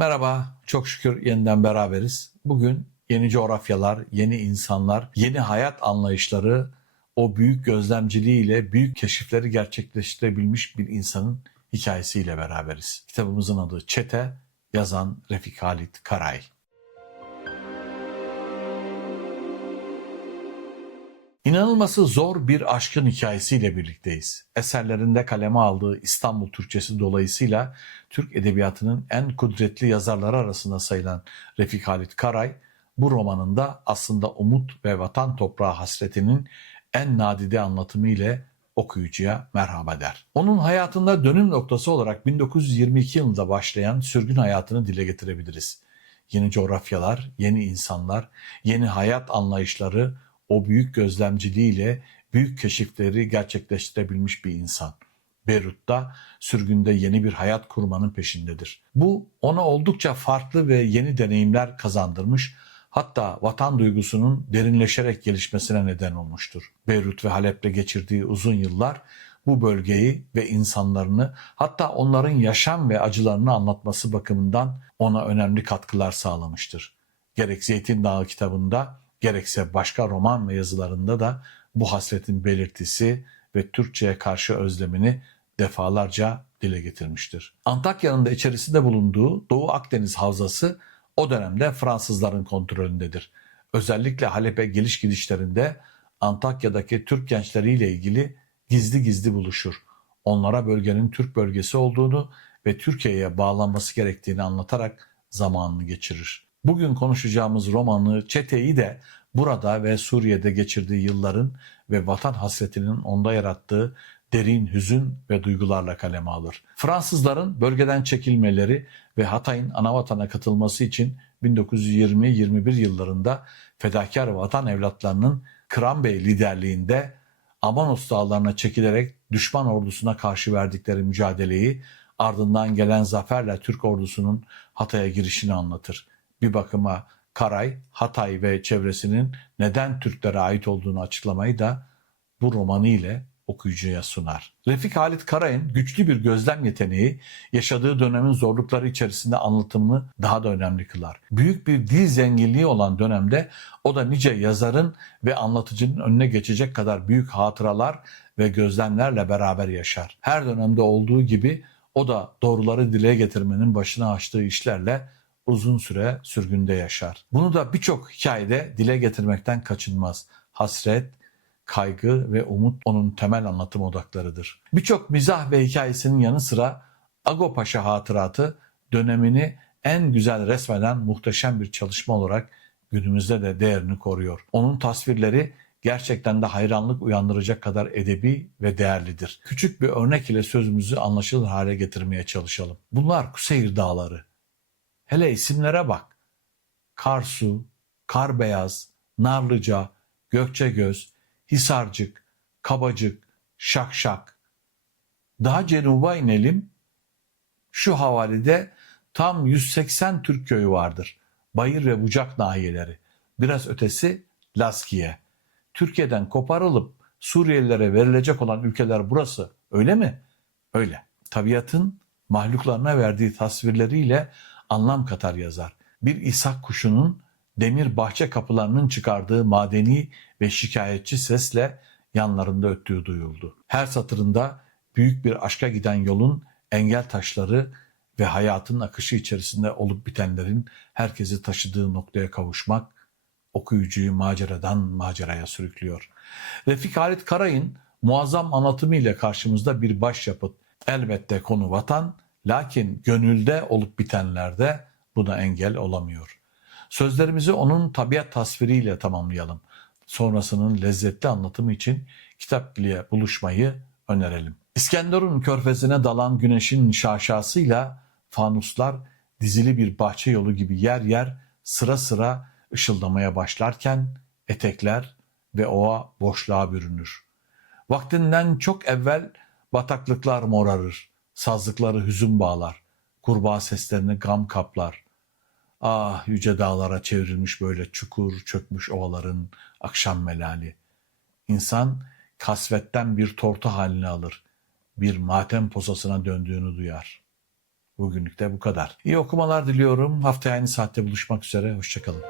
Merhaba, çok şükür yeniden beraberiz. Bugün yeni coğrafyalar, yeni insanlar, yeni hayat anlayışları, o büyük gözlemciliğiyle büyük keşifleri gerçekleştirebilmiş bir insanın hikayesiyle beraberiz. Kitabımızın adı Çete, yazan Refik Halit Karay. İnanılması zor bir aşkın hikayesiyle birlikteyiz. Eserlerinde kaleme aldığı İstanbul Türkçesi dolayısıyla Türk Edebiyatı'nın en kudretli yazarları arasında sayılan Refik Halit Karay, bu romanında aslında umut ve vatan toprağı hasretinin en nadide anlatımı ile okuyucuya merhaba der. Onun hayatında dönüm noktası olarak 1922 yılında başlayan sürgün hayatını dile getirebiliriz. Yeni coğrafyalar, yeni insanlar, yeni hayat anlayışları, o büyük gözlemciliğiyle büyük keşifleri gerçekleştirebilmiş bir insan. Beyrut'ta sürgünde yeni bir hayat kurmanın peşindedir. Bu ona oldukça farklı ve yeni deneyimler kazandırmış, hatta vatan duygusunun derinleşerek gelişmesine neden olmuştur. Beyrut ve Halep'te geçirdiği uzun yıllar bu bölgeyi ve insanlarını hatta onların yaşam ve acılarını anlatması bakımından ona önemli katkılar sağlamıştır. Gerek Zeytin Dağı kitabında gerekse başka roman ve yazılarında da bu hasretin belirtisi ve Türkçe'ye karşı özlemini defalarca dile getirmiştir. Antakya'nın da içerisinde bulunduğu Doğu Akdeniz Havzası o dönemde Fransızların kontrolündedir. Özellikle Halep'e geliş gidişlerinde Antakya'daki Türk gençleriyle ilgili gizli gizli buluşur. Onlara bölgenin Türk bölgesi olduğunu ve Türkiye'ye bağlanması gerektiğini anlatarak zamanını geçirir. Bugün konuşacağımız romanı Çete'yi de burada ve Suriye'de geçirdiği yılların ve vatan hasretinin onda yarattığı derin hüzün ve duygularla kaleme alır. Fransızların bölgeden çekilmeleri ve Hatay'ın anavatana katılması için 1920-21 yıllarında fedakar vatan evlatlarının Kıran Bey liderliğinde Amanos dağlarına çekilerek düşman ordusuna karşı verdikleri mücadeleyi ardından gelen zaferle Türk ordusunun Hatay'a girişini anlatır. Bir bakıma Karay, Hatay ve çevresinin neden Türklere ait olduğunu açıklamayı da bu romanı ile okuyucuya sunar. Refik Halit Karay'ın güçlü bir gözlem yeteneği yaşadığı dönemin zorlukları içerisinde anlatımını daha da önemli kılar. Büyük bir dil zenginliği olan dönemde o da nice yazarın ve anlatıcının önüne geçecek kadar büyük hatıralar ve gözlemlerle beraber yaşar. Her dönemde olduğu gibi o da doğruları dile getirmenin başına açtığı işlerle uzun süre sürgünde yaşar. Bunu da birçok hikayede dile getirmekten kaçınmaz. Hasret, kaygı ve umut onun temel anlatım odaklarıdır. Birçok mizah ve hikayesinin yanı sıra Ago Paşa hatıratı dönemini en güzel resmeden muhteşem bir çalışma olarak günümüzde de değerini koruyor. Onun tasvirleri gerçekten de hayranlık uyandıracak kadar edebi ve değerlidir. Küçük bir örnek ile sözümüzü anlaşılır hale getirmeye çalışalım. Bunlar Kuseyir Dağları. Hele isimlere bak. Karsu, Karbeyaz, Narlıca, Gökçegöz, Hisarcık, Kabacık, Şakşak. Daha cenuba inelim. Şu havalide tam 180 Türk köyü vardır. Bayır ve Bucak nahiyeleri. Biraz ötesi Laskiye. Türkiye'den koparılıp Suriyelilere verilecek olan ülkeler burası. Öyle mi? Öyle. Tabiatın mahluklarına verdiği tasvirleriyle anlam katar yazar. Bir İshak kuşunun demir bahçe kapılarının çıkardığı madeni ve şikayetçi sesle yanlarında öttüğü duyuldu. Her satırında büyük bir aşka giden yolun engel taşları ve hayatın akışı içerisinde olup bitenlerin herkesi taşıdığı noktaya kavuşmak okuyucuyu maceradan maceraya sürüklüyor. Refik Halit Karay'ın muazzam anlatımıyla karşımızda bir başyapıt. Elbette konu vatan, lakin gönülde olup bitenlerde buna engel olamıyor. Sözlerimizi onun tabiat tasviriyle tamamlayalım. Sonrasının lezzetli anlatımı için kitap ile buluşmayı önerelim. İskenderun körfezine dalan güneşin şaşasıyla fanuslar dizili bir bahçe yolu gibi yer yer sıra sıra ışıldamaya başlarken etekler ve ova boşluğa bürünür. Vaktinden çok evvel bataklıklar morarır, sazlıkları hüzün bağlar, kurbağa seslerini gam kaplar. Ah yüce dağlara çevrilmiş böyle çukur çökmüş ovaların akşam melali. İnsan kasvetten bir tortu haline alır, bir matem posasına döndüğünü duyar. Bugünlük de bu kadar. İyi okumalar diliyorum. Haftaya aynı saatte buluşmak üzere. Hoşçakalın.